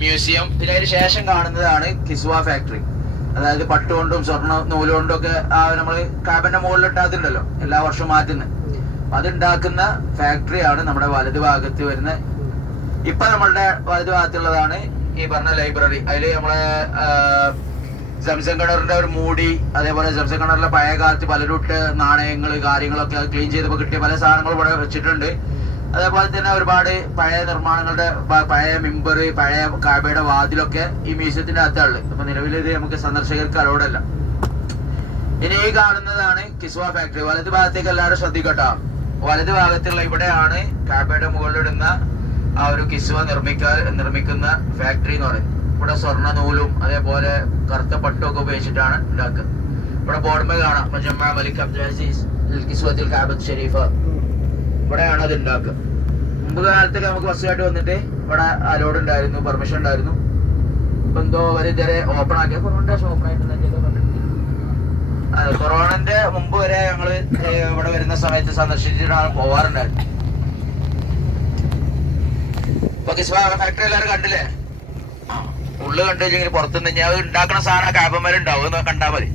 Museum. പിന്നെ അതിന് ശേഷം കാണുന്നതാണ് കിസ്വ ഫാക്ടറി. അതായത് പട്ടുകൊണ്ടും സ്വർണ്ണ നൂലുകൊണ്ടും ഒക്കെ നമ്മള് കാബന്റെ മുകളിലിട്ടാത്തുണ്ടല്ലോ എല്ലാ വർഷവും മാറ്റുന്നത്. അതുണ്ടാക്കുന്ന ഫാക്ടറിയാണ് നമ്മുടെ വലതു ഭാഗത്ത് വരുന്നത്. ഇപ്പൊ നമ്മളുടെ വലതു ഭാഗത്തുള്ളതാണ് ഈ പറഞ്ഞ ലൈബ്രറി. അതില് നമ്മളെ സംസം കിണറിന്റെ ഒരു മൂടി, അതേപോലെ സംസം കിണറിലെ പഴയ കാലത്ത് പലരുട്ട് നാണയങ്ങൾ കാര്യങ്ങളൊക്കെ ക്ലീൻ ചെയ്തപ്പോ കിട്ടിയ പല സാധനങ്ങളും ഇവിടെ വെച്ചിട്ടുണ്ട്. അതേപോലെ തന്നെ ഒരുപാട് പഴയ നിർമ്മാണങ്ങളുടെ പഴയ മിമ്പർ, പഴയ കാബയുടെ വാതിലൊക്കെ ഈ മ്യൂസിയത്തിന്റെ അകത്തുള്ളത്. അപ്പൊ നിലവിൽ ഇത് നമുക്ക് സന്ദർശകർക്ക് അലോഡല്ല. ഇനി ഈ കാണുന്നതാണ് കിസ്വ ഫാക്ടറി. വലതു ഭാഗത്തേക്ക് എല്ലാവരും ശ്രദ്ധിക്കട്ടോ. വലതു ഭാഗത്തുള്ള ഇവിടെയാണ് കാബയുടെ മുകളിലിടുന്ന ആ ഒരു കിസ്വ നിർമ്മിക്കുന്ന ഫാക്ടറി എന്ന് പറയുന്നത്. ഇവിടെ സ്വർണ്ണ നൂലും അതേപോലെ കറുത്ത പട്ടും ഒക്കെ ഉപയോഗിച്ചിട്ടാണ് ഉണ്ടാക്കുന്നത്. ഇവിടെ ബോർഡ്മേ കാണാം മുജമ്മഅ മലിക് അബ്ദുൽ അസീസ് കിസ്വത്തുൽ കഅബത്ത് ഷരീഫ. ഇവിടെയാണ് അത് ഉണ്ടാക്കുക. മുമ്പ് കാലത്തൊക്കെ നമുക്ക് ബസ്സുകായിട്ട് വന്നിട്ട് ഇവിടെ അലോഡ് ഉണ്ടായിരുന്നു, പെർമിഷൻ ഉണ്ടായിരുന്നു. ഇപ്പൊ എന്തോ വരെ ഇതുവരെ ഓപ്പൺ ആക്കിയ കൊറോണന്റെ മുമ്പ് വരെ ഞങ്ങള് ഇവിടെ വരുന്ന സമയത്ത് സന്ദർശിച്ചിട്ടാണ് പോവാറുണ്ടായിരുന്നു. ഇപ്പൊ കിസ്വ ഫാക്ടറി എല്ലാവരും കണ്ടില്ലേ? ഉള്ളു കണ്ടു വെച്ചെങ്കിൽ പുറത്തുനിന്ന് ഞാൻ ഉണ്ടാക്കുന്ന സാധനം കാബന്മാരുണ്ടാവും എന്ന് കണ്ടാൽ മതി.